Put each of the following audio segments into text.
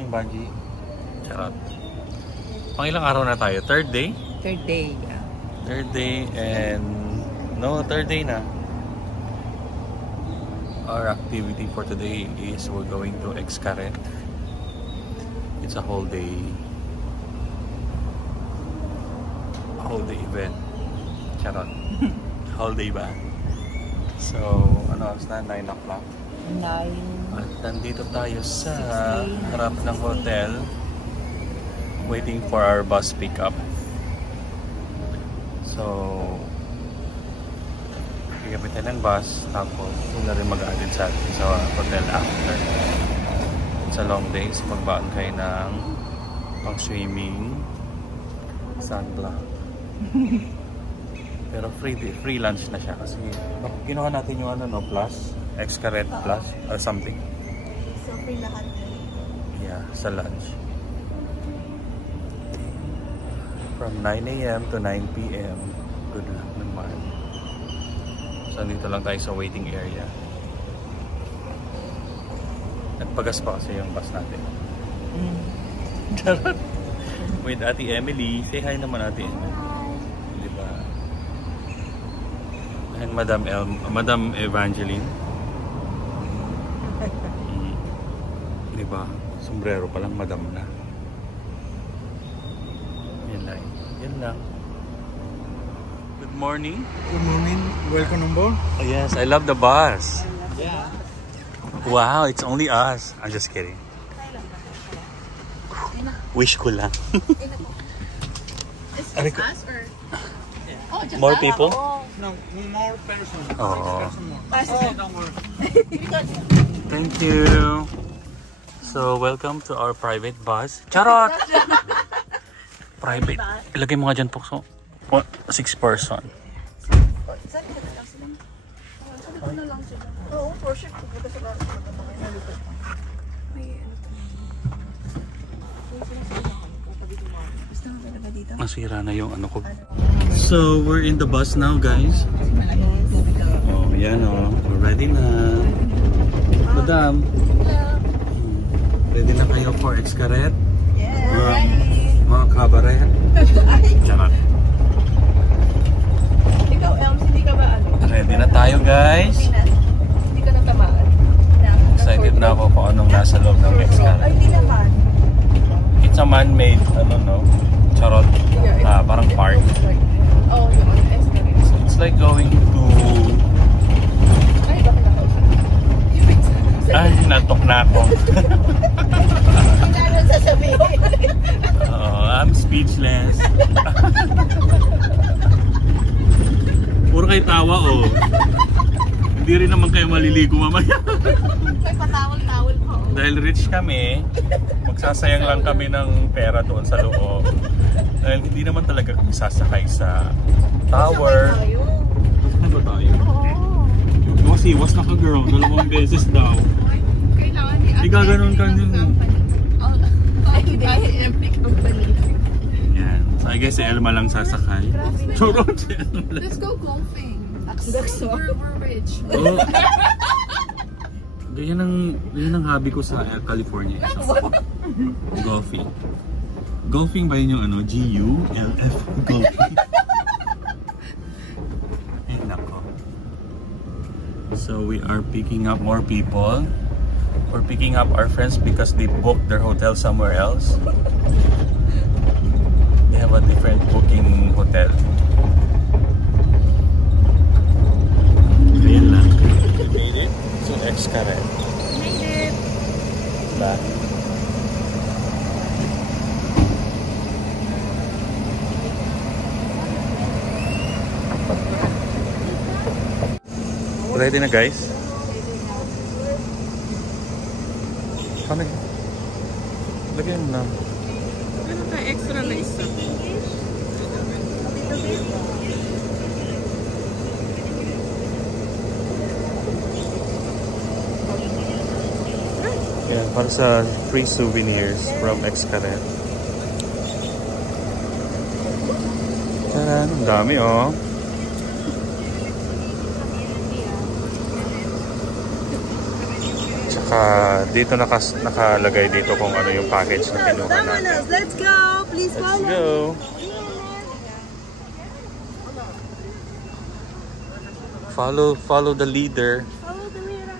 morning, Banji. Charot. Pang ilang araw na tayo? Third day? Third day, yeah. Third day and... No, third day na. Our activity for today is we're going to Xcaret. It's a whole day event. Charot. Whole day ba? So, ano, oras na? 9 o'clock. 9. At nandito tayo sa harap ng hotel waiting for our bus pickup. So, pickup tayo ng bus tapos sila rin mag-aadin sa atin sa hotel after. It's a long day, so magbaan kayo ng pang-swimming, sunblock. Pero free lunch na siya kasi ginawa natin yung ano, no, plus Xcaret plus or something. So free lahat. Yeah, sa lunch. From 9 AM to 9 PM. Good luck naman. So dito lang tayo sa waiting area. Nagpagas pa kasi yung bus natin. Charot. With Ate Emily. Say hi naman, Ate Emily. Diba? And Madam Evangeline. Diba? Sombrero pa lang, madam na. Yan lang. Yan lang. Good morning. Good morning. Welcome on board. Oh yes, I love the bus. Yeah. Wow, it's only us. I'm just kidding. Wish ko lang. Is it us or? Oh, just More us? people? No, more person. Oh. Person more. Don't worry. Thank you. So, welcome to our private bus. Charot! Private. Ilagay mo nga dyan, Pokso. 6 person. Saan ka na lang sila? Saan ka na lang sila? Oo, for sure. Pupunta sila. Masira na yung ano ko. So, we're in the bus now, guys. Oh, yan oh. We're ready na. Madam. Ready na kayo for Xcaret? Yes. Mga kabaret? Charot. Ikaw, Elms, hindi ka ba ano? Ready na tayo, guys. Hindi ka natamaan? Excited na ako kung anong nasa loob ng Xcaret. Ay, hindi naman. It's a man-made, ano no? Charot. Parang park. Oh, yung Xcaret. So it's like going to... Ay, bakit nakausap? Ay, natok na ako. Hindi namin sasabihin. I'm speechless. Puro kayo tawa, oh. Hindi rin naman kayo maliligo mamaya. May patawal-tawal po. Dahil rich kami, magsasayang lang kami ng pera doon sa loob. Dahil hindi naman talaga kami sasakay sa tower. Sasakay ba tayo? Oo. Kasi was na ka girl, 2 beses daw. Kailangan ni Ate Igaganon ka din. Ay, every company. Yan. So I guess si Elma lang sasakay. Churot si Elma lang. Let's go golfing. We're rich. Oh. Ganyan ang hobby ko sa California. Golfing. Golfing ba yun yung ano? G-U-L-F. Golfing. Ay, nako. So we are picking up more people. We're picking up our friends because they booked their hotel somewhere else. They have a different booking hotel. Ayan lang. We made it to Xcaret. Made it. Diba? Ready na, guys? Ano yun? Lagyan mo na. Ano ka extra na isa? Yeah, para sa free souvenirs from Xcaret. Taran, ang dami oh. Dito nakalagay dito kung ano yung package na kinuha natin. Let's go! Please follow! Let's go! Follow the leader. Follow the leader.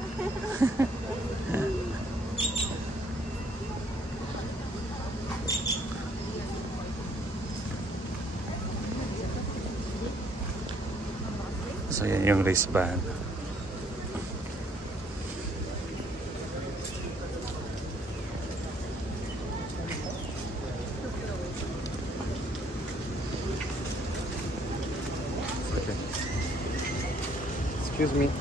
So yan yung wristband. Okay. Excuse me.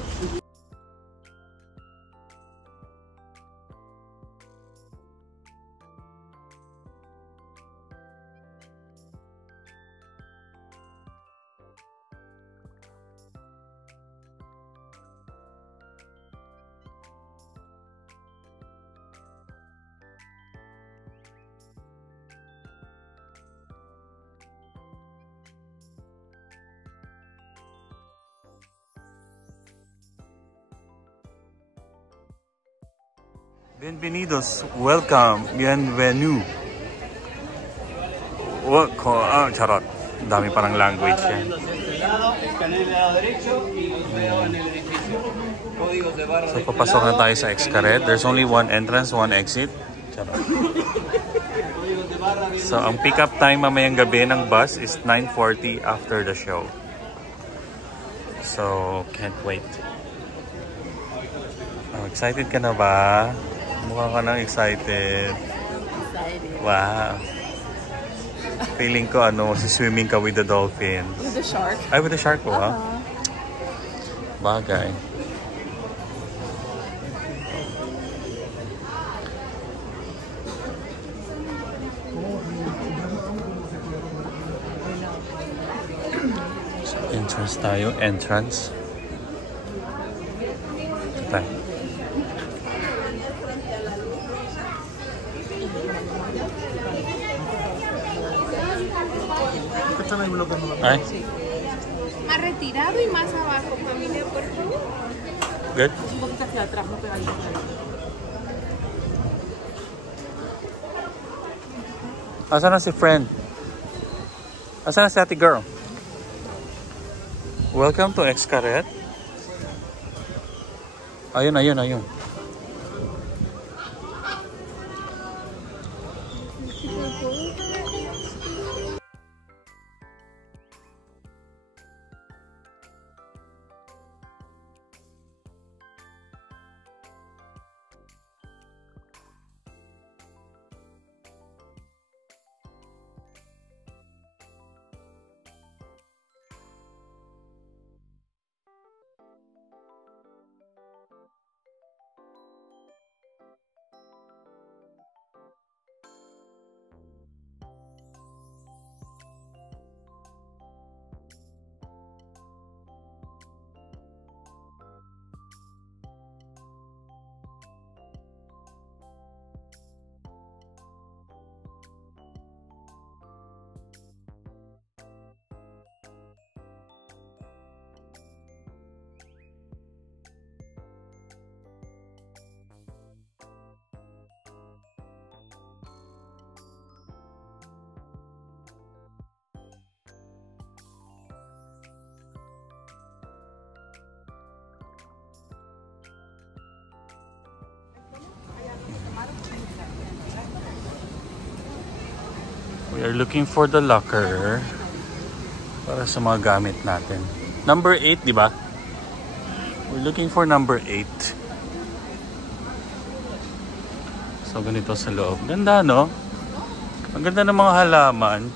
Bienvenidos, welcome, bienvenue. Charot. Dami parang language yan. So, papasok na tayo sa Xcaret. There's only one entrance, one exit. Charot. So, ang pick-up time mamayang gabi ng bus is 9:40 after the show. So, can't wait. Oh, excited ka na ba? Mukha ka nang excited. Wow. Feeling ko swimming ka with the dolphin. With the shark. Ay, with the shark po, ha? Bagay. So, entrance tayo. Entrance. Ito tayo. Ay. Más retirado y más abajo, familia, por favor. Good. Un poquito hacia atrás, no pegadito. Asan na si friend? Asan na si ate girl? Welcome to Xcaret. Ayun, ayun, ayun. We are looking for the locker para sa mga gamit natin. Number 8, di ba? We're looking for number 8. So, ganito sa loob. Ganda, no? Ang ganda ng mga halaman.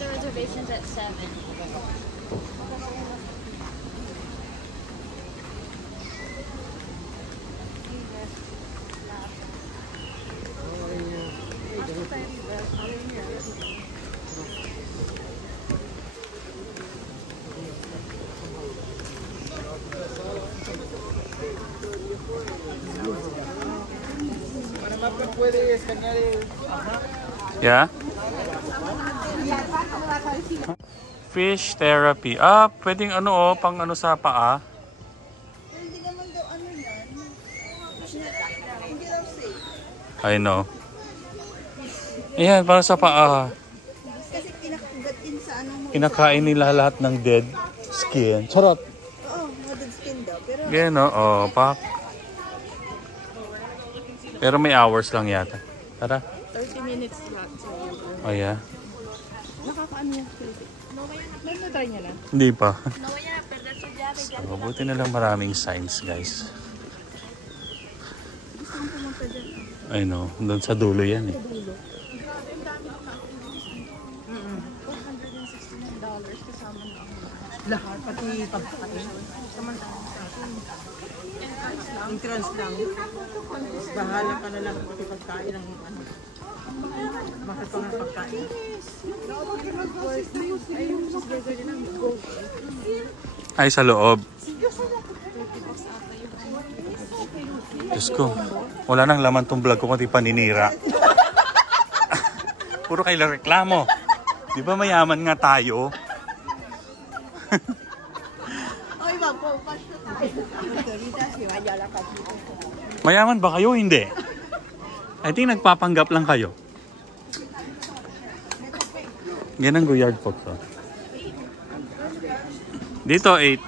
The reservation's at 7. Puede escanear el... Yeah? Fish therapy. Ah, pwedeng ano pang ano sa paa. Hindi naman daw ano yan. Hindi daw safe. I know. Ayan, para sa paa. Kasi pinakagat din sa ano mo. Kinakain nila lahat ng dead skin. Charot! Oo, mga dead skin daw. Pero Yan o, pak. Pero may hours lang yata. Tara. 30 minutes lang. Oh yeah. Nakakaano yan? Try niya na. Hindi pa. So, buti na lang maraming signs, guys. I know. Doon sa dulo yan eh. $169 kasama na ako. Lahat, pati pagkain. Samantalang sa akin. Entrance lang. Bahala ka na lang pati pagkain ng ano. Mahal pa nga pagkain. Ay, sa loob. Diyos ko. Wala nang laman tong vlog ko kundi paninira. Puro kayo reklamo. Di ba mayaman nga tayo? Ay, magpapasya tayo. Mayaman ba kayo? Hindi. I think nagpapanggap lang kayo. Yan ang Guyard Fox. Oh. Dito 8.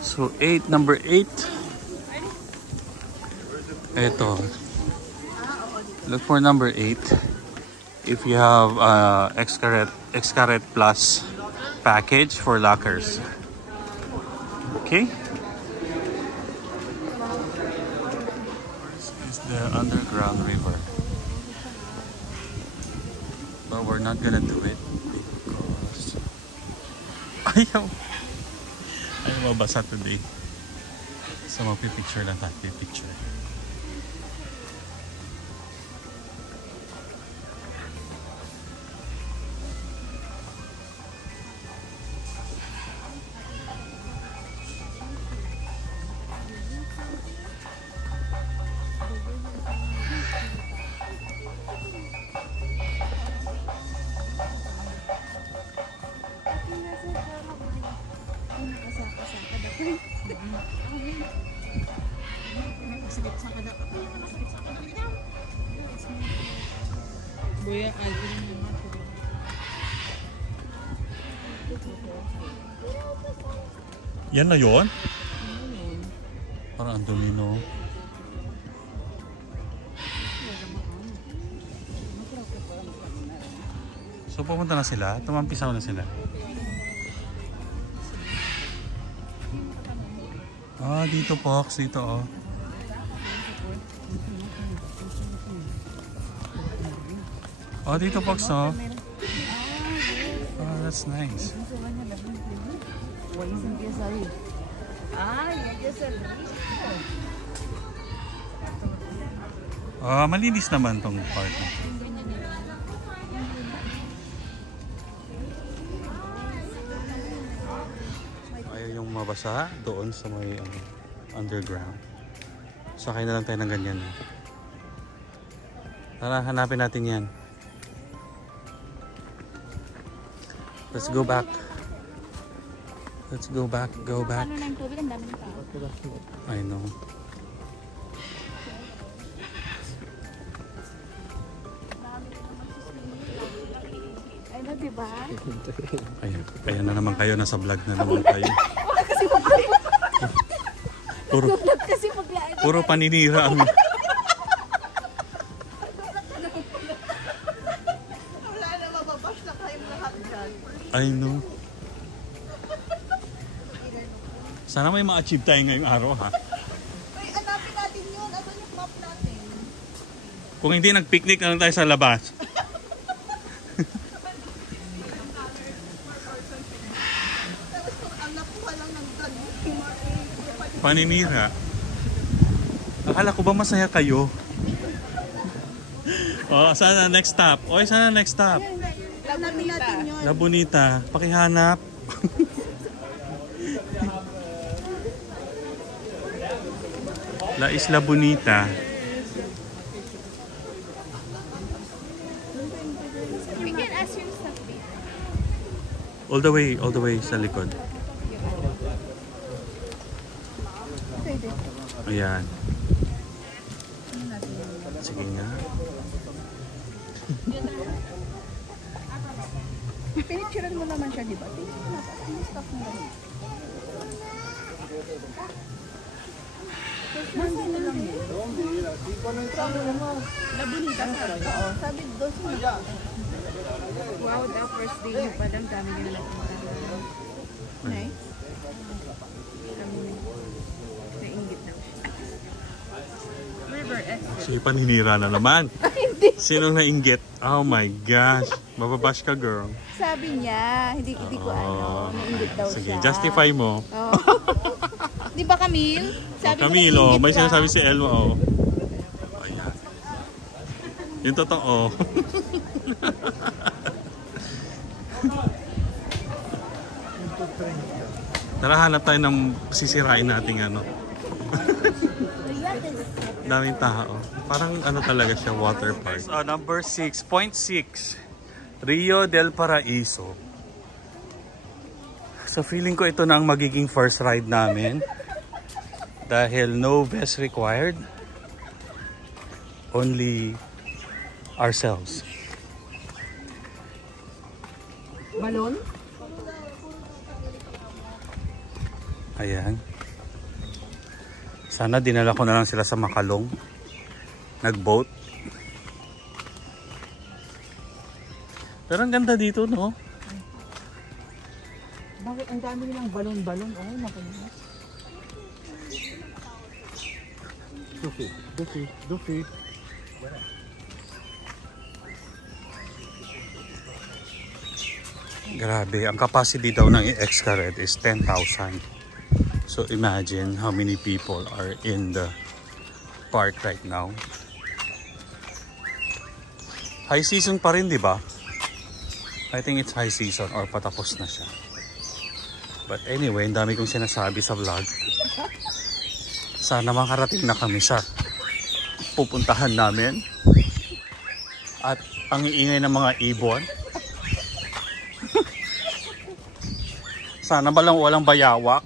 So 8, number 8. Ito. Look for number 8 if you have Xcaret Plus package for lockers. Okay. This is the underground river. But we're not gonna do it because ayaw mabasa today. So magpipicture lang tayo, picture. Kuya, Yan na yun? Parang ang dumi, no? So pumunta na sila? Tumampisaw na sila? Ah, dito Fox. Dito oh. Oh, dito Fox oh. Oh, that's nice. Malinis naman tong part. Ayaw yung mabasa doon sa may underground. Sakay na lang tayo ng ganyan. Tara, hanapin natin yan. Let's go back. Let's go back. Go back. I know. Ano, diba? Kaya na naman kayo. Nasa vlog na naman kayo. Puro paninira ang... wala na, mababash na kayong lahat dyan. I know. Sana may ma-achieve tayo ngayong araw, ha? Ay, hanapin natin yun. Ano yung map natin? Kung hindi, nag-picnic na lang tayo sa labas. Tapos kung ang nakuha lang ng vlog, Paninira. Akala ko ba masaya kayo? Oh, sana next stop. Oy, sana next stop. Hanapin natin yun. La Bonita. Pakihanap. La Isla Bonita. We can ask your stuff here. All the way sa likod. Ayan. Sige nga. Pinicturean mo naman siya, di ba? Yung stuff mo naman. Nandun na lang yun. La Bonita sabi. Oo, sabi doon sila. Wow, the first day niyo pa lang, dami niyo na pumunta. Nice. Nainggit daw siya. River Express. Sige, paninira na naman. Sinong nainggit? Oh my gosh. Mababash ka, girl. Sabi niya, hindi ko ano, nainggit daw Sige, siya. justify mo. Oh. Di ba, Camille? Sabi Camille, niya, oh, nainggit may ka. sinasabi si Elmo, oh. Ayan. Yung totoo. Tara, hanap tayo ng sisirain nating ano. Daming tao. Parang ano talaga siya, water park. Number 6.6. Rio del Paraiso. So feeling ko ito na ang magiging first ride namin. Dahil no vest required. Only ourselves. Balon? Ayan. Sana dinala ko na lang sila sa Makalong. Nag-boat. Pero ang ganda dito, no? Bakit ang dami nilang balon-balon? Oh, nakuha. Duffy. Grabe, ang capacity daw ng Xcaret is 10,000. So imagine how many people are in the park right now. High season pa rin, di ba? I think it's high season or patapos na siya. But anyway, ang dami kong sinasabi sa vlog. Sana makarating na kami sa pupuntahan namin. At ang iingay ng mga ibon. Sana ba lang walang bayawak?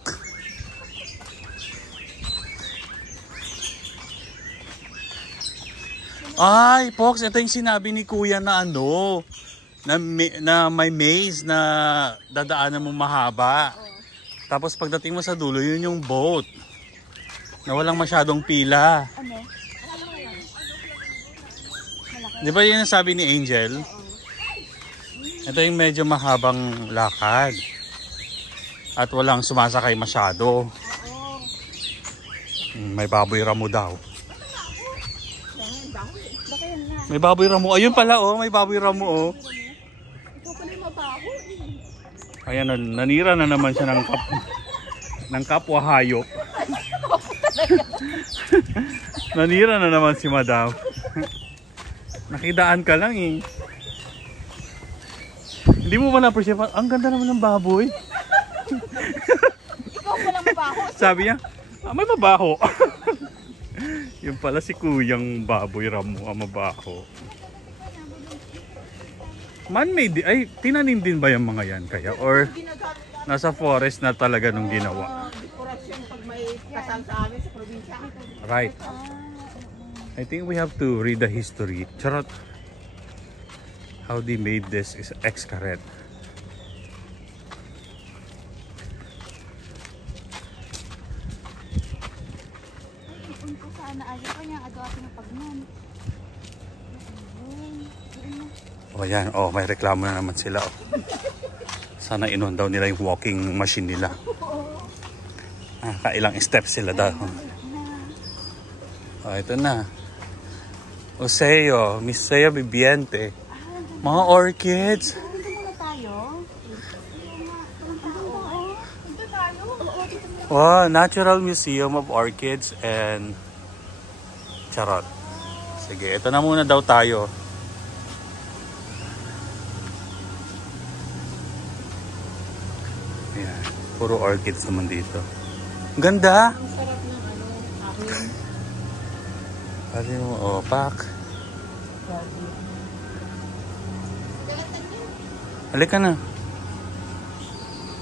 Ay, Pox, ito yung sinabi ni Kuya na ano, na may maze na dadaanan mo mahaba. Tapos pagdating mo sa dulo, yun yung boat. Na walang masyadong pila. Ano? Di ba yun ang sabi ni Angel? Ito yung medyo mahabang lakad. At walang sumasakay masyado. May baboy ramo daw. May baboy ramo. Ayun pala, oh. May baboy ramo, oh. Ikaw pala yung mabaho. Ayan, nanira na naman siya ng kapwa hayop. Nanira na naman si Madam. Nakidaan ka lang, eh. Hindi mo ba na-appreciate? Ang ganda naman ng baboy. Ikaw pala mabaho. Sabi niya, may mabaho. Yung pala si Kuyang baboy ramo ang mabaho. Man-made, ay tinanim din ba yung mga yan kaya? Or nasa forest na talaga nung ginawa? Dekorasyon pag may kasal sa amin sa probinsya. Right. I think we have to read the history. Charot. How they made this is Xcaret. O yan, oh, may reklamo na naman sila. Oh. Sana inon daw nila yung walking machine nila. Kailang steps sila daw. Oh, ito na. Oseo, Miseo Bibiente. Mga orchids. Dito muna tayo. Oh, Natural Museum of Orchids and Charot. Sige, ito na muna daw tayo. Puro orchids naman dito. Ganda! Ang sarap ng akin. Pwede mo, opak. Halika na.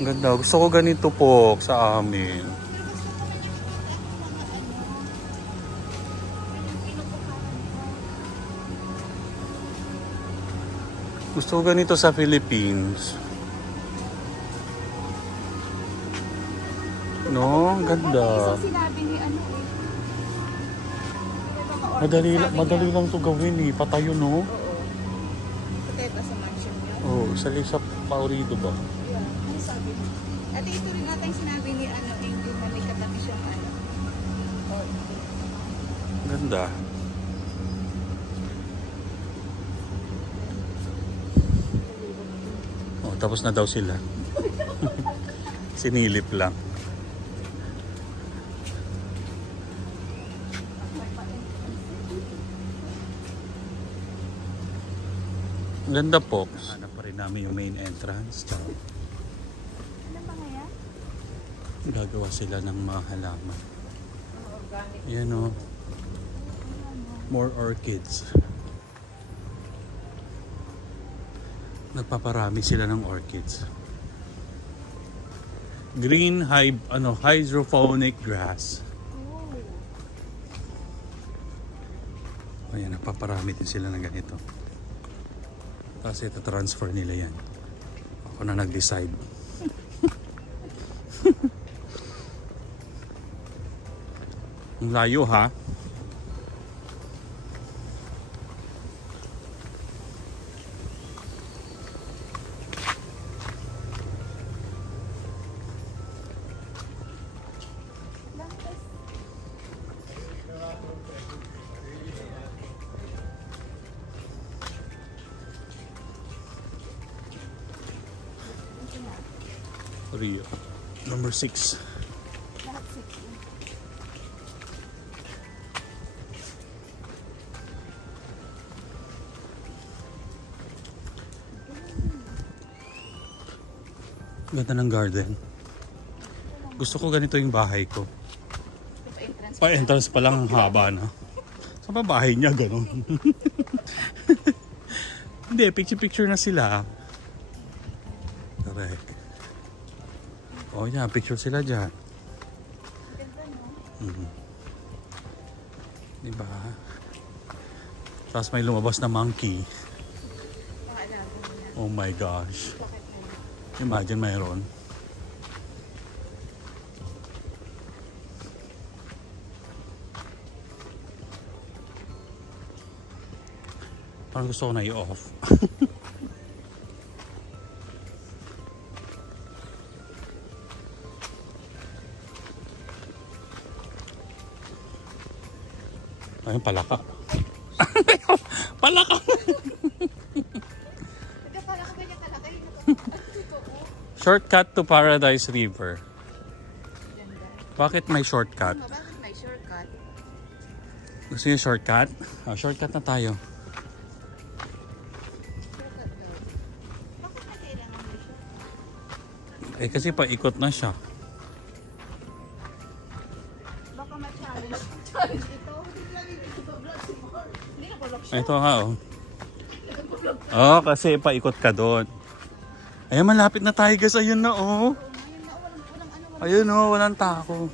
Ang ganda. Gusto ko ganito po sa amin. Gusto ko ganito sa Philippines. No, ang ganda. Sinabi ni ano eh. Madali lang to gawin eh. Patayo, no? Patay pa sa mansion niya. Oo, sa Paurido ba? Yeah. Ano sabi mo? At ito rin natin sinabi ni ano, Angel na may katabi siyang ano. Ganda. Oh, tapos na daw sila. Sinilip lang. Ganda po. Hanap pa rin namin yung main entrance. Ano ba nga yan? Gagawa sila ng mga halaman. Yan o. More orchids. Nagpaparami sila ng orchids. Green hydroponic grass. Ayan, nagpaparami din sila ng ganito. Kasi ito transfer nila yan. Ako na nag-decide. Ang layo ha. Rio. Number 6. Lahat 6. Ganda ng garden. Gusto ko ganito yung bahay ko. Pa-entrance pa lang ang haba na. Sa bahay niya ganun. Hindi, picture-picture na sila. Correct. Oh yeah, picture sila dyan. Diba? Tapos may lumabas na monkey. Oh my gosh. Imagine mayroon. Parang gusto ko na i-off. Ayun, palaka. Palaka! Shortcut to Paradise River. Bakit may shortcut? Bakit may shortcut? Gusto niyo shortcut? Oh, shortcut na tayo. Bakit na kailangan may shortcut? Eh kasi paikot na siya. Baka ma-challenge. Challenge ito. Hindi na vlog siya. Ito nga oh. Oh, kasi paikot ka doon. Ayun, malapit na tayo guys. Ayun na oh. Ayun oh, walang tako.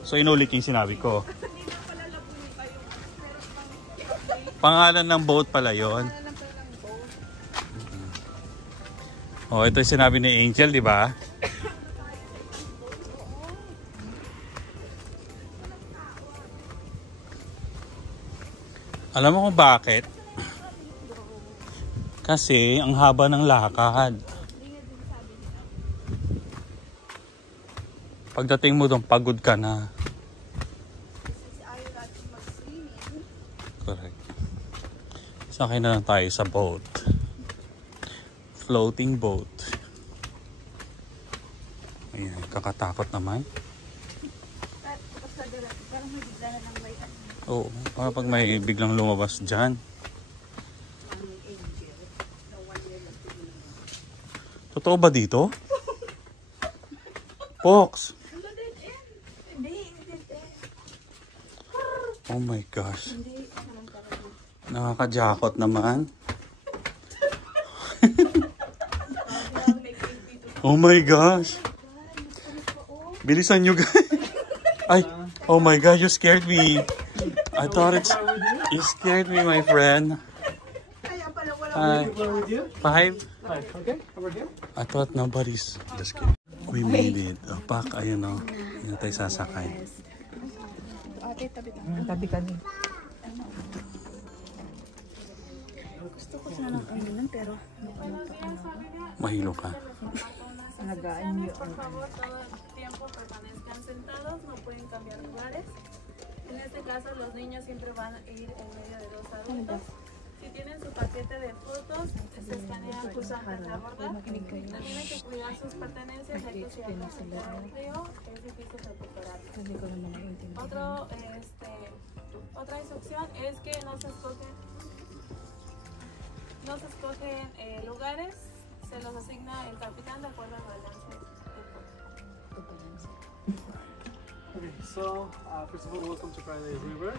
So inulit yung sinabi ko. Pangalan ng boat pala yon. Oh, ito yung sinabi ni Angel, di ba? Alam mo kung bakit? Kasi ang haba ng lakad. Pagdating mo doon, pagod ka na. Correct. Sakay na lang tayo sa boat. Floating boat. Ayan, kakatakot naman. Parang may bigla na lang may Oo, pag may biglang lumabas dyan. Totoo ba dito? Fox! Hello, dead end. Hindi, dead end. Oh my gosh. Hindi, Nakaka-jackot naman. Oh my gosh. Bilisan nyo guys. Ay, oh my god, you scared me. I thought you scared me, my friend. Hi. 5? Okay, over here. I thought nobody's. Just kidding. We made it. Oh, pak, ayun o. Yun tayo sasakay. ate, tabi ka. Tabi kami. Gusto ko sana ng uminom pero Mahilo ka. Nagaan niyo. Por favor, todo el tiempo permanezcan sentados, no pueden cambiar lugares. En este caso, los niños siempre van a ir en medio de dos adultos. Si tienen su paquete de fotos, se escanean justo antes de abordar. Tienen que cuidar sus pertenencias, ya que si algo se queda en frío, es difícil recuperarlo. Otra instrucción es que no se escogen lugares, se los asigna el capitán de acuerdo al balance del foto. Okay, so first of all, welcome to Paradise River.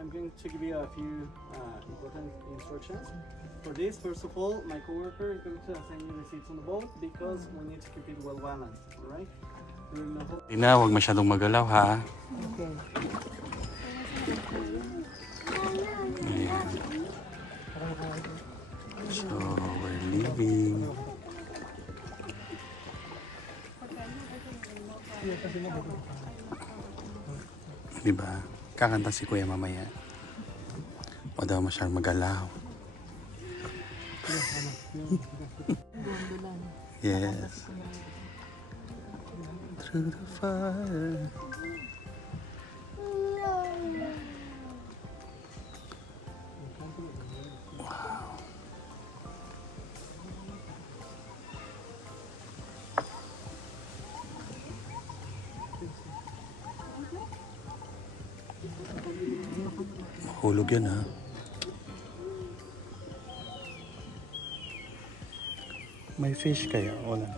I'm going to give you a few important instructions. For this, first of all, my coworker is going to assign you the seats on the boat because we need to keep it well balanced, alright? Remember. Tina, huwag masyadong magalaw ha. Okay. Ayan. So, we're leaving. Diba? Kakanta si Kuya mamaya. Huwag daw masyadong magalaw. Yes. Through the fire. Wow. Mahulog yan ha. May fish kaya? Wala.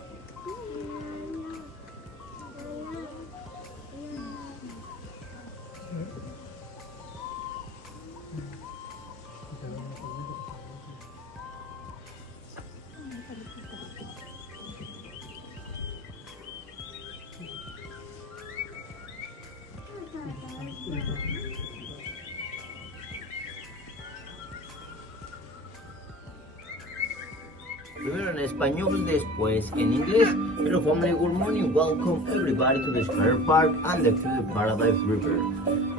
Primero en español, después en inglés. Hello family, good morning, welcome everybody to the Square Park and the Paradise River.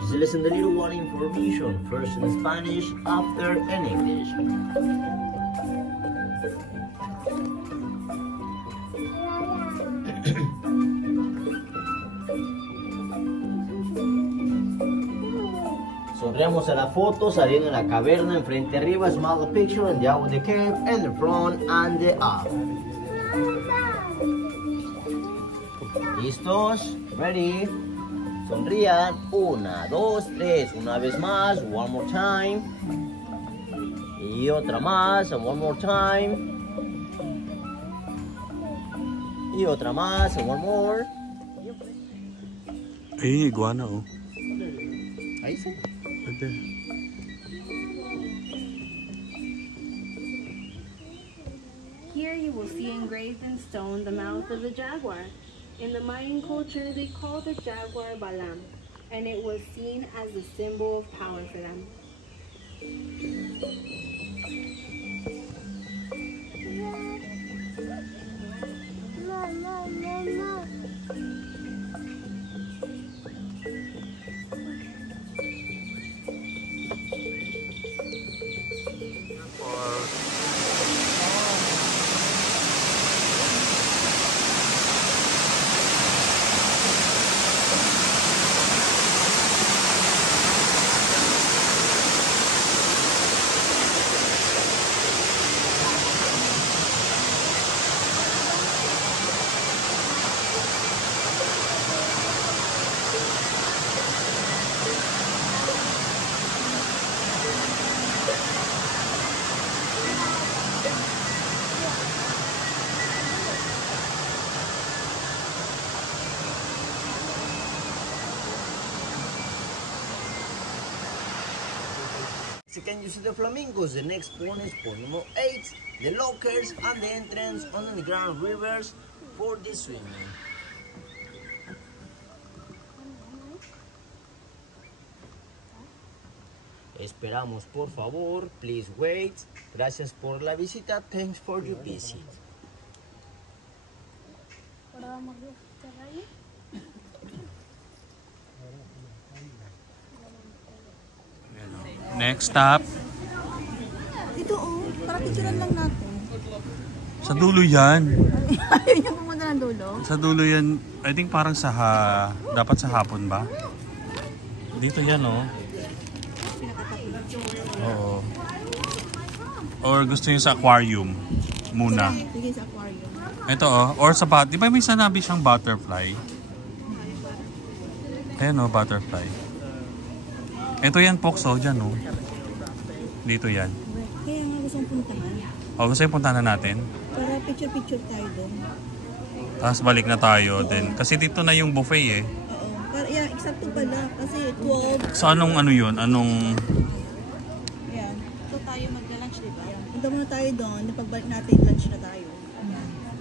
Just listen to the little one information, first in Spanish, after in English. Sonreamos a la foto, saliendo en la caverna, enfrente arriba, smile the picture, and down with the cave, and the front, and the up. ¿Listos? Ready? Sonrían. 1, 2, 3. Una vez más. One more time. Y otra más. And one more time. Y otra más. And one more. Ay, iguana oh. Ahí sí. Here you will see engraved in stone the mouth of the jaguar. In the Mayan culture, they called the jaguar Balam, and it was seen as a symbol of power for them. So can you see the flamingos? The next point is point number 8. The lockers and the entrance on the ground rivers for the swimming. Esperamos, por favor. Please wait. Gracias por la visita. Thanks for your visit. Next stop. Ito para picturean lang natin. Sa dulo yan. Ayaw niya pumunta ng dulo? Sa dulo yan. I think parang dapat sa hapon ba? Dito yan oh. Oo. Or gusto niyo sa aquarium muna. Sige sa aquarium. Ito oh. Or sa di ba may sanabi siyang butterfly? Ayan oh, butterfly. Ito yan, Pox, oh, dyan, oh. Dito yan. Kaya nga gusto kong puntahan. O, gusto yung puntahan na natin? Para picture-picture tayo doon. Tapos balik na tayo din. Kasi dito na yung buffet, eh. Oo. Para, yeah, eksakto pala. Kasi 12. So, anong ano yun? Anong... Yan. So, tayo magla-lunch, diba? Yan. Punta muna tayo doon. Pagbalik natin, lunch na tayo.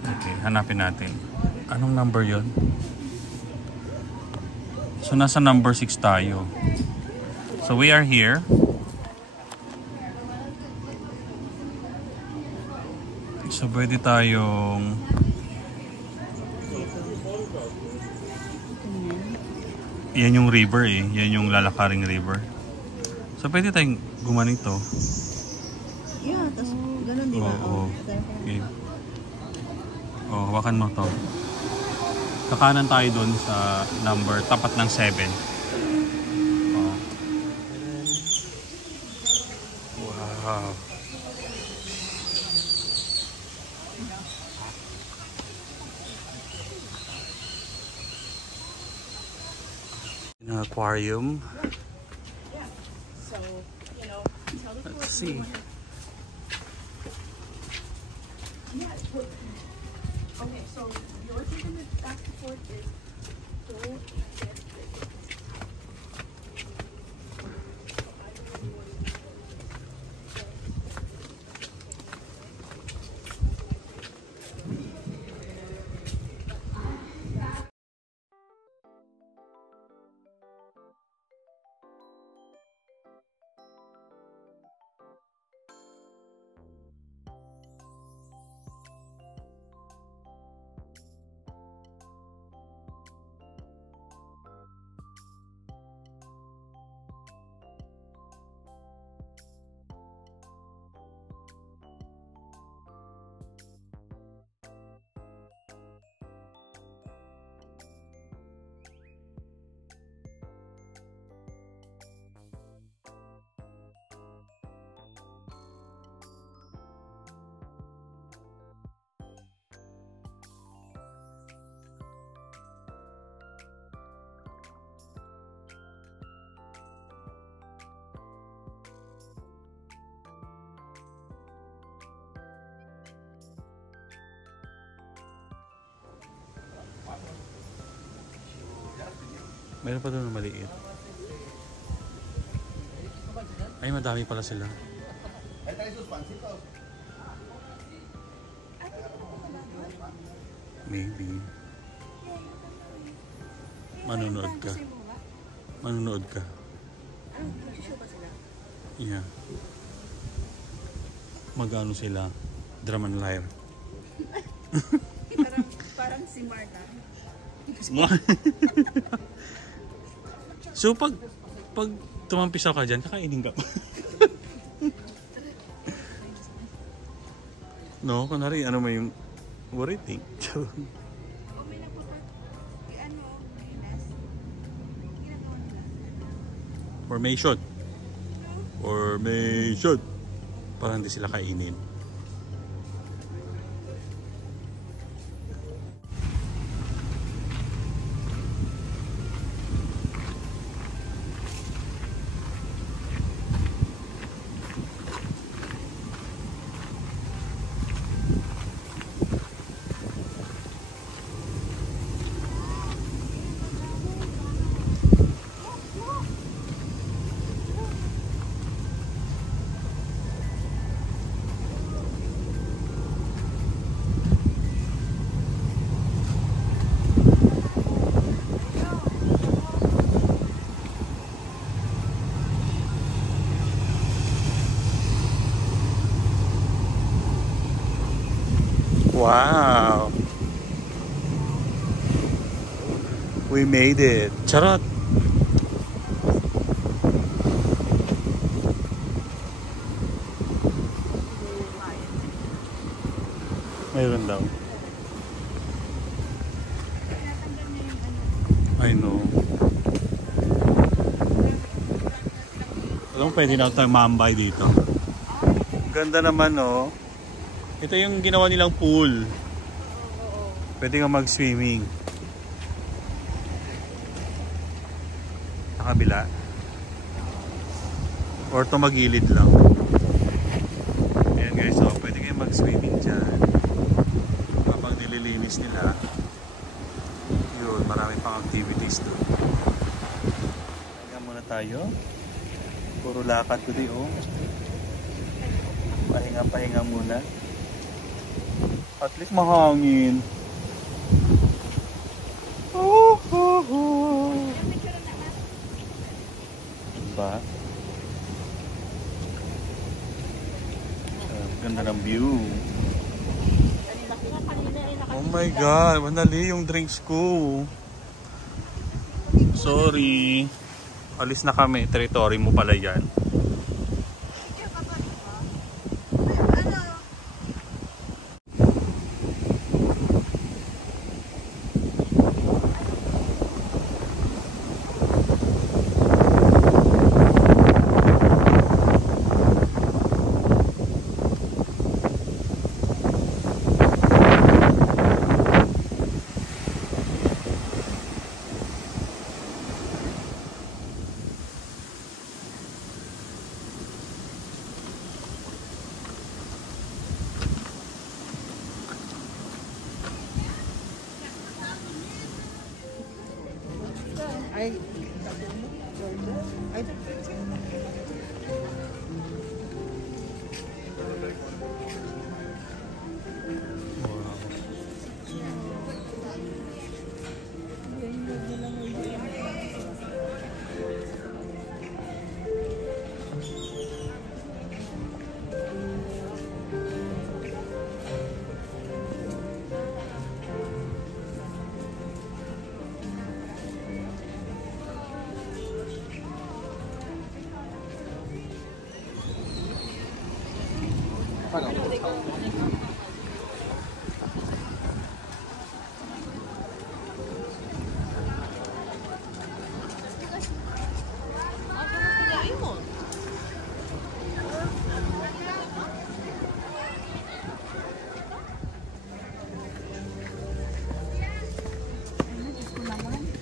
Okay, hanapin natin. Anong number yun? So, nasa number 6 tayo. So, we are here. So, pwede tayong... Yan yung river eh. Yan yung lalakaring river. So, pwede tayong gumanito. Yeah, tapos ganun, di ba? Oo. Okay. Oh, hawakan mo to. Kakanan tayo dun sa number, tapat ng 7. Oh. Wow. An aquarium. Yeah. So, you know, tell the Let's see. Yeah. Okay, so your thing back and forth is don't get Meron pa doon na maliit. Ay, madami pala sila. Maybe. Manunood ka. Manunood ka. Yeah. Magano sila? Drum and lyre. parang si Marta. So pag tumampisaw ka dyan, kakainin ka pa. No, kunwari ano mo yung wariting. Formation. Formation. Parang hindi sila kainin. Wow! We made it! Charot! Mayroon daw. I know. Alam mo, pwede na tayong mambay dito. Ganda naman, oh. Ito yung ginawa nilang pool. Pwede nga mag-swimming. Sa kabila. Or to magilid lang. Ayan guys, so pwede kayo mag-swimming dyan. Habang nililinis nila. Yun, marami pang activities doon. Kaya muna tayo. Puro lakad ko di, oh. Pahinga muna. At least mahangin. Diba? Ganda ng view. Oh my God, manali yung drinks ko. Sorry. Alis na kami. Territory mo pala yan.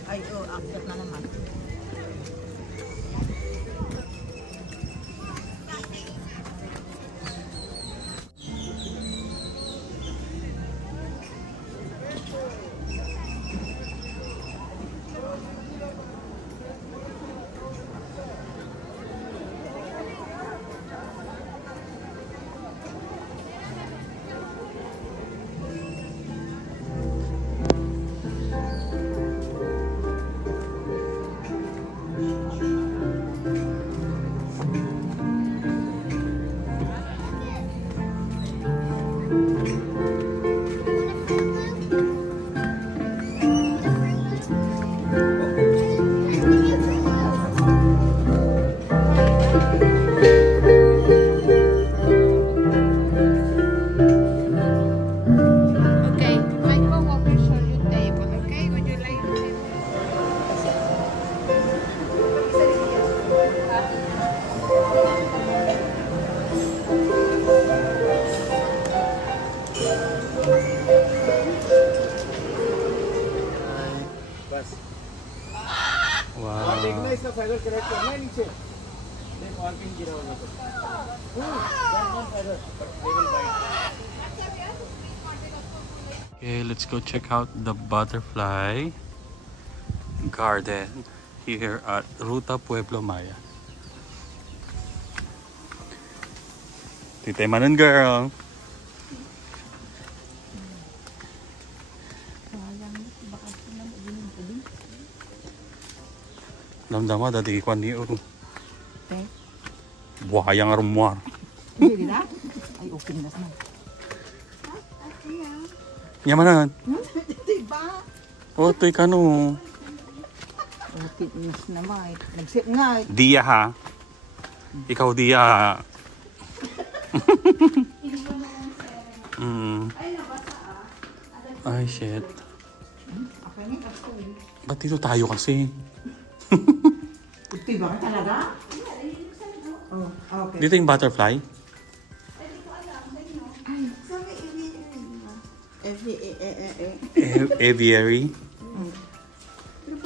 Ay, accept na naman. Okay, let's go check out the butterfly garden here at Ruta Pueblo Maya. Titay manon, girl. Damdama dati kwan ni uro. Buhayang arumwar. Hindi na? Ay, okay na naman. Yamanan. Diba? Oh, to'y kano. Fitness naman. Nagsip nga. Dia ha. Ikaw dia. Ay, shit. Ba't dito tayo kasi? Diba talaga? Oh, okay. Dito yung butterfly? Aviary?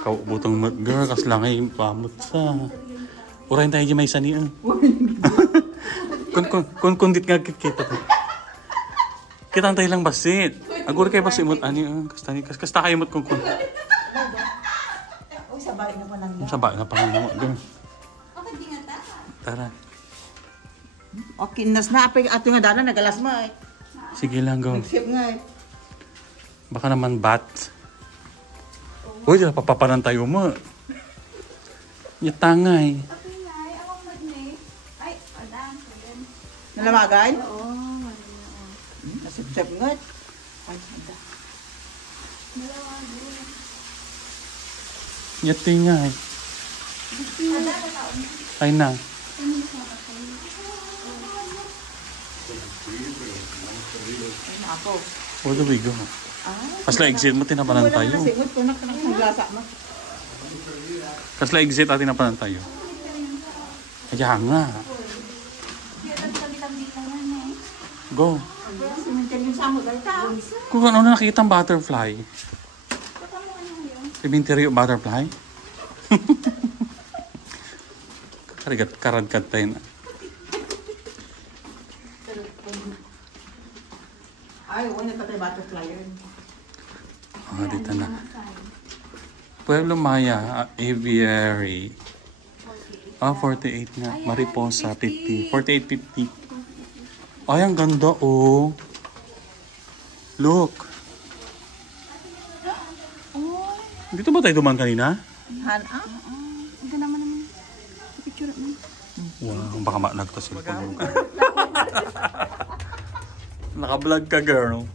Butong girl, kas lang ay pamot sa. Urayin tayo dyan may sanian. Kundit nga kita. Kitang tayo lang basit. Agur kayo basit mo. Kasta kayo mo kung kun. Sabay na pa lang. Sabay na pa lang mo. Tara. Okay, nasnapay ato nga dala nagalas mo eh. Sige lang, go. Nagsip nga eh. Baka naman bat. Uy, papaparan tayo mo. Yatangay. Nalamagay? Oo. Nasip-sip nga eh. Ay, sanda. Yatingay. Ay na. Ako. Where do we go? Kasla exit mo, tinapanan tayo. Nasimot ko na ng glasa mo. Kasla exit at tinapanan tayo. Kaya nga. Go. Kung ano na nakikita ang butterfly. Cemetery of butterfly? Karagkat tayo na. Ay, wala na tayo butterfly yun. Oh, dito na. Pueblo Maya, Aviary. 48 nga. Mariposa, 50. 48.50. Ay, ang ganda, oh. Look. Dito ba tayo dumaan kanina? Ito naman. Picture mo. Wow, baka nagtasil pa mo. Naka-vlog ka, girl.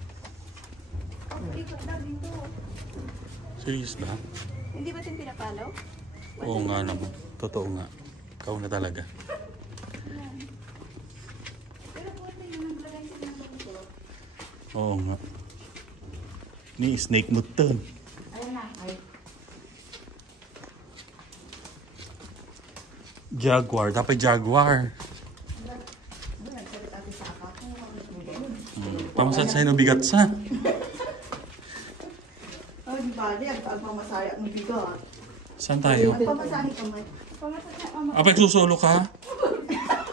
Serious ba? Hindi ba ito pinapalaw? Oo nga naman. Totoo nga. Ikaw na talaga. Oo nga. Ni snake mo to. Jaguar. Dapat jaguar. Pamasad sa'yo ng bigat sa. Oh, di ba? Ang pamasaya ng bigat. Saan tayo? Pamasahe ka man. Apay, susolo ka?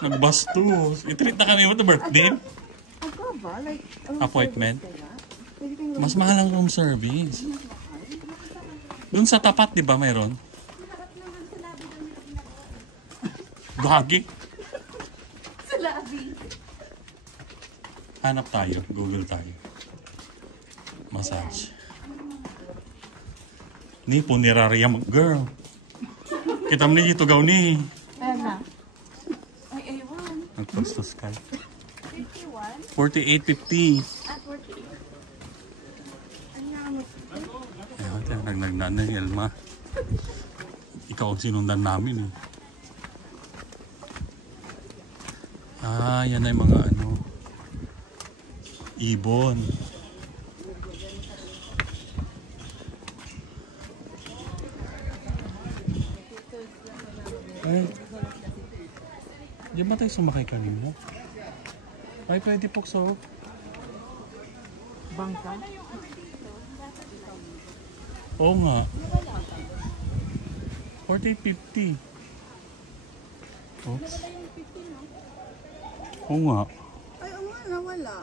Nagbastos. I-treat na kami mo ito birthday. Ako ba? Like, Appointment. Mas mahal ang room service. Doon sa tapat, di ba mayroon? Gagi. sa labi. Hanap tayo. Google tayo. Massage. Ni punerarya mo. Girl. Kita mo ni ito gaw ni. Ayan na. Ay, aywan. Nagpastos ka. 51? 48.50. At 48. Ayun, tayo. Nagnagnan na ni Elma. Ikaw ang sinundan namin eh. Ah, yan ay mga ano. Ibon. Eh, di ba tayo sumakay kanina? Ay, pwede po so. Bangka? Oo nga. 48.50. Oops. Oo nga. Ay, oo nga, nawala.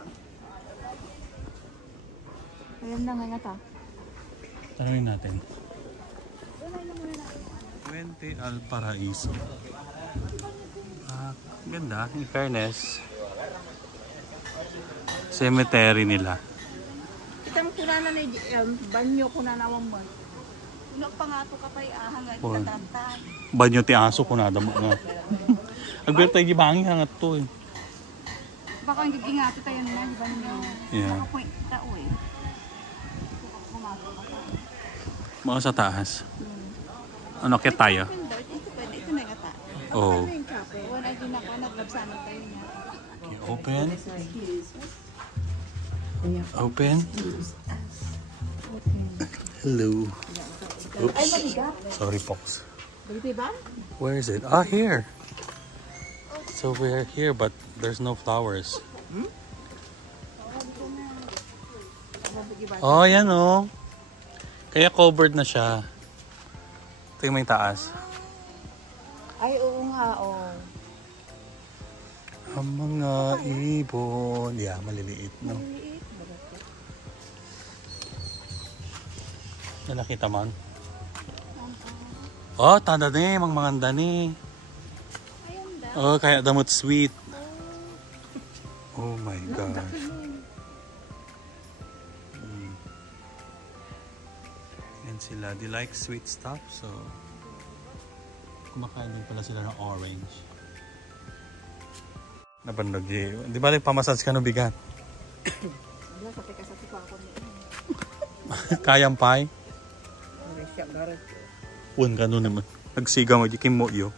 Ayan na nga ta. Tanungin natin. 20 Al Paraiso. Ah, ganda. In fairness. Cemetery nila. Kita mo kuna na banyo kuna na wang man. Ulo pa nga ito kapay hanggang Bon. katatan. Banyo ti aso ko nada mo nga. Agber tayo gibangin hangat to eh. Baka ang gigingati tayo na, di ba niya? Yeah. Point tao eh. Mga sa taas. Ano, kaya tayo? Ito na yung ata. Oh. Wala din ako, naglabsanan tayo niya. Okay, open. Open. Hello. Oops. Sorry, folks. Where is it? Ah, here. So we're here, but there's no flowers. Oh, yan oh. Kaya covered na siya. Ito yung may taas. Ay, oo nga, oo. Ang mga ibon. Yeah, maliliit, no? Na nakita man? Oh, tanda ni, mga ni. Oh, kaya damot sweet. Oh my God. Yan sila. They like sweet stuff, so kumakain din pala sila ng orange. Nabandog eh. Di ba pamasage ka no bigat? Kayang pay? Pun ka nun naman. Nagsiga mo, jikim mo yo.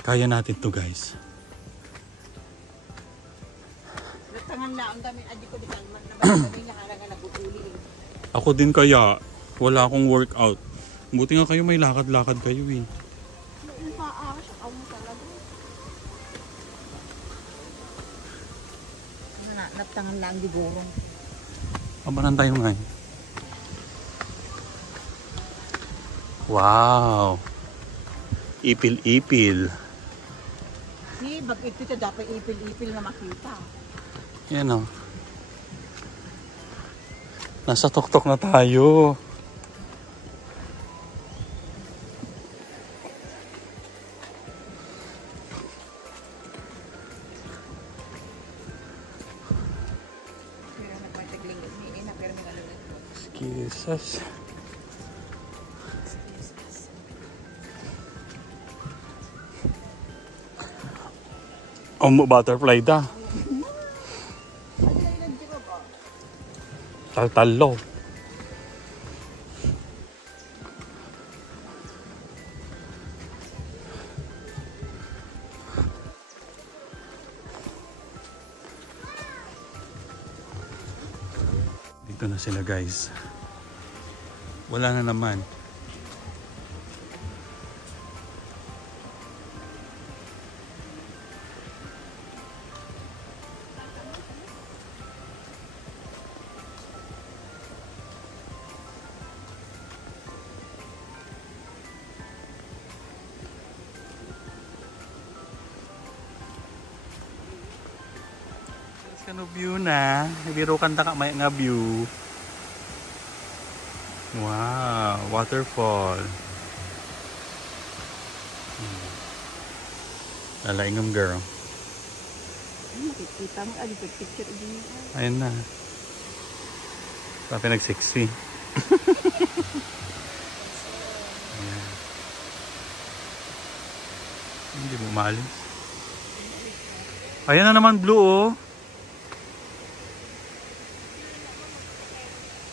Kaya natin to guys. Ako din kaya. Wala akong workout. Buti nga kayo may lakad-lakad kayo eh. Naptangan lang di gorong. Kabanan tayo nga. Wow. Ipil-ipil. Si, bag ito dapat ipil-ipil na makita. Yan o. Nasa tuktok na tayo. Excuse. Butterfly da. Tal-talo. Dito na sila guys. Wala na naman. Kano view na. Biro kanta ka may nga view. Wow, waterfall. Lalaingam girl. Makikita mo, picture din. Ayun na. Papi nag-6 Ayan. Hindi mo maalis. Ayan na naman blue oh.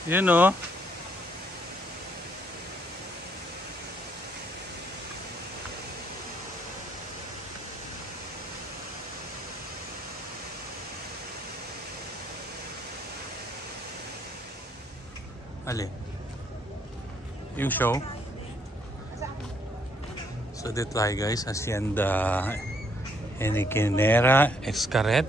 Yan o. Alin? Yung show? So dito tayo guys. Hacienda Eniquinera Xcaret.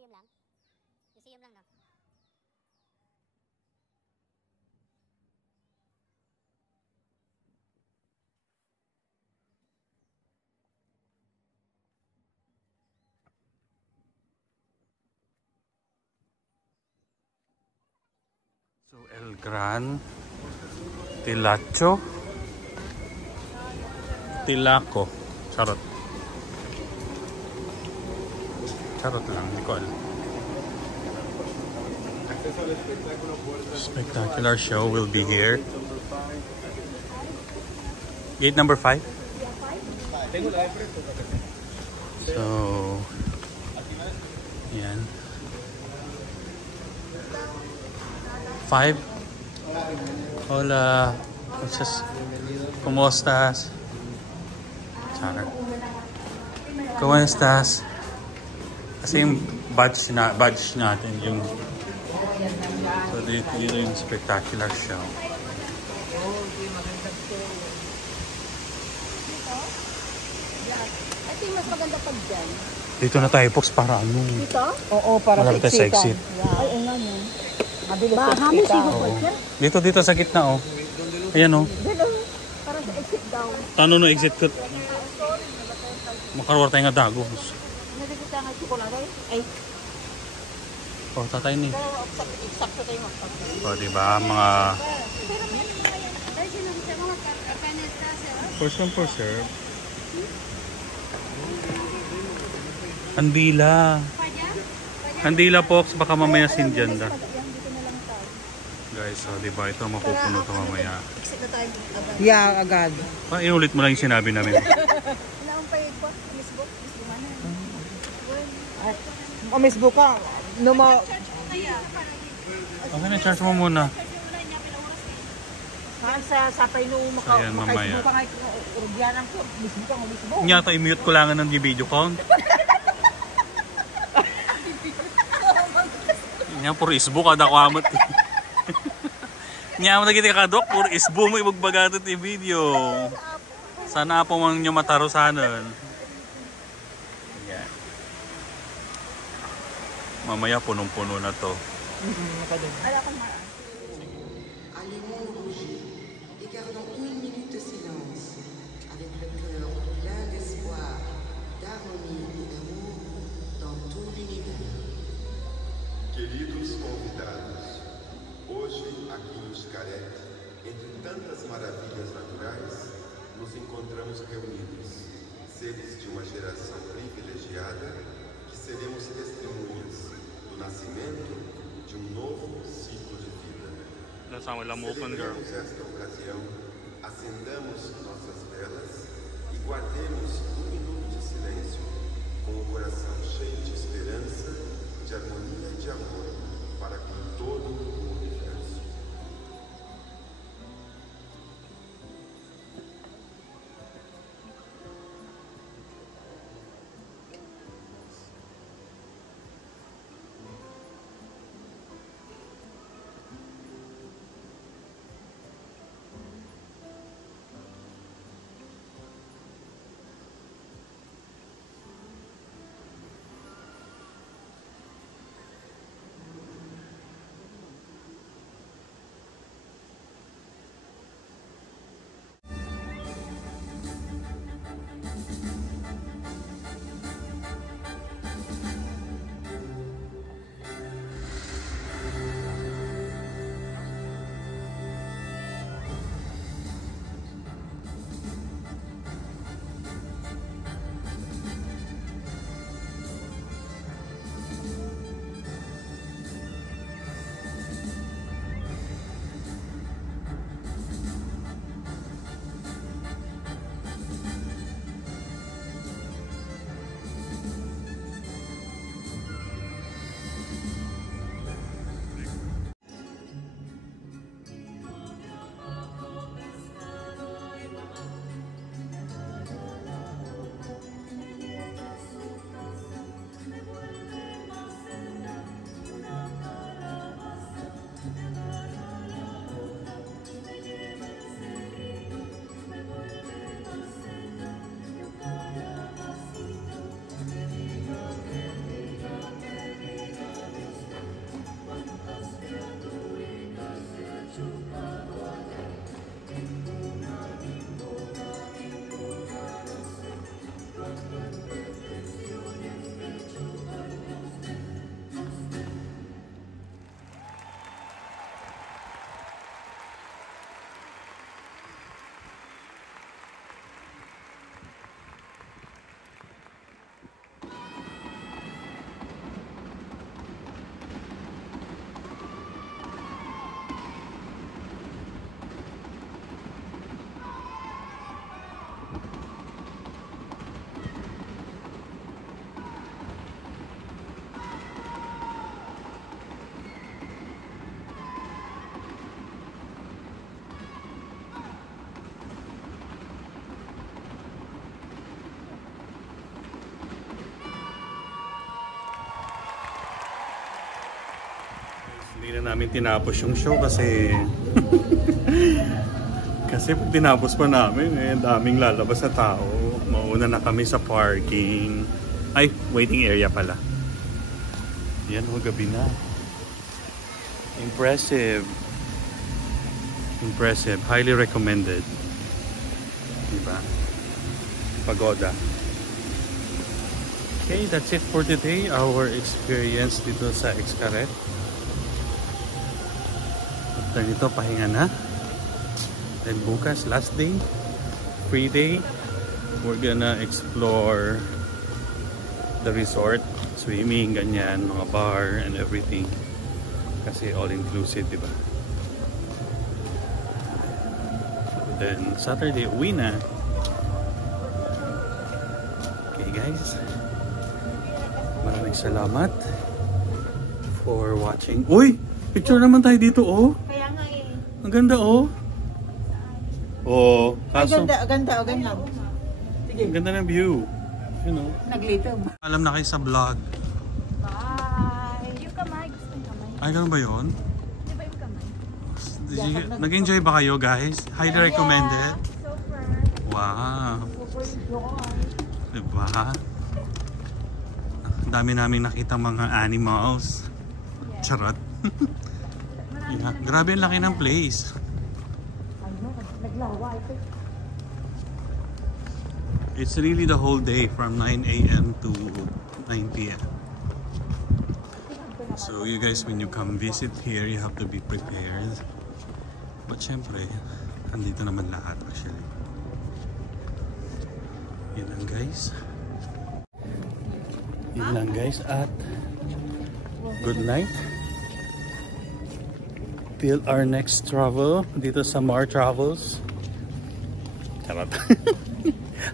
Museum lang? Museum lang, no? So, El Gran Tilacho Tilaco. Charot. Charot lang, hindi ko alam. Spectacular show will be here. Gate number 5. So, yan. 5. Hola. ¿Cómo estás? Char. ¿Cómo estás? Kasi yung badge natin yung so dito yung spectacular show. Ito yung mas maganda pag dyan. Dito na tayo, Pox, para ano? Dito? Oo, para malapit sa exit. Ay, oo nga yun. Mabilis sa Mahamin exit. siguro dyan. Dito sa gitna, oh. Ayan, oh. Dito, para sa exit down. Tano no exit ko? Makarwar tayo nga dagos. Nagigit ka nga chocolate. Ay, Oh, tatay ni. eksakto tayo magpapalala. Oh, diba? Mga first come, first serve. Kandila. Kandila, Pox. Baka mamaya sindyan da. Guys, so diba? Ito mapupuno ito mamaya. Exit na tayo agad. Yeah, agad. Inulit mo lang yung sinabi namin. Pinaumpay ko, Miss Book, Miss Lumana. O, Miss Buka, no mo... Okay na, charge mo muna. Parang sa sapay nung Ayan, mamaya. Buka nga, urugyanan ko, Miss Buka, Miss Buka. Nyata, i-mute ko lang ng video count. Nya, puro isbo kada ko amat. Nya, mo nagkita ka, Dok, puro isbo mo ibagbagatot yung video. Sana po mang nyo matarusanan. Yan. Mamaya punong-puno na to. Ala ko ma. Allumons le bougie et gardons une minute de silence avec le cœur plein d'espoir, d'harmonie et d'amour dans tout l'univers. Queridos convidados, hoje aqui no Xcaret, entre tantas maravilhas naturais, nos encontramos reunidos, seres de uma geração privilegiada, que seremos testemunhas do nascimento de um novo ciclo de vida. Celebremos esta ocasião, acendamos nossas velas e guardemos um minuto de silêncio com o coração cheio de esperança, de harmonia e de amor para com todo o universo. Hindi na namin tinapos yung show kasi kasi pag tinapos pa namin daming lalabas na tao. Mauna na kami sa parking. Ay, waiting area pala. Yan, gabi na. Impressive. Impressive. Highly recommended. Diba? Pagoda. Okay, that's it for today. Our experience dito sa Xcaret. After nito, pahinga na. Then bukas, last day, free day, we're gonna explore the resort, swimming, ganyan, mga bar and everything. Kasi all-inclusive, diba? Then Saturday, uwi na. Okay guys, maraming salamat for watching. Uy! Picture naman tayo dito, oh. Kaya nga eh. Ang ganda, oh. Oh, kaso... Ganda. Sige. Ang ganda ng view. You know. Naglitom. Alam na kayo sa vlog. Bye! Yung kamay, gusto yung kamay. Ay, ganun ba yun? Di ba yung kamay? Nag-enjoy ba kayo, guys? Highly recommended? Super. Wow. Diba? Ang dami namin nakita mga animals. Charot. Yeah. Grabe ang laki ng place. It's really the whole day from 9 a.m. to 9 p.m. So you guys, when you come visit here, you have to be prepared. But syempre, andito naman lahat actually. Yan lang guys. Yan lang guys at good night. Till our next travel dito sa Mar Travels. Charot.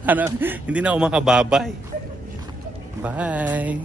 Ano, hindi na ako makababay. Bye!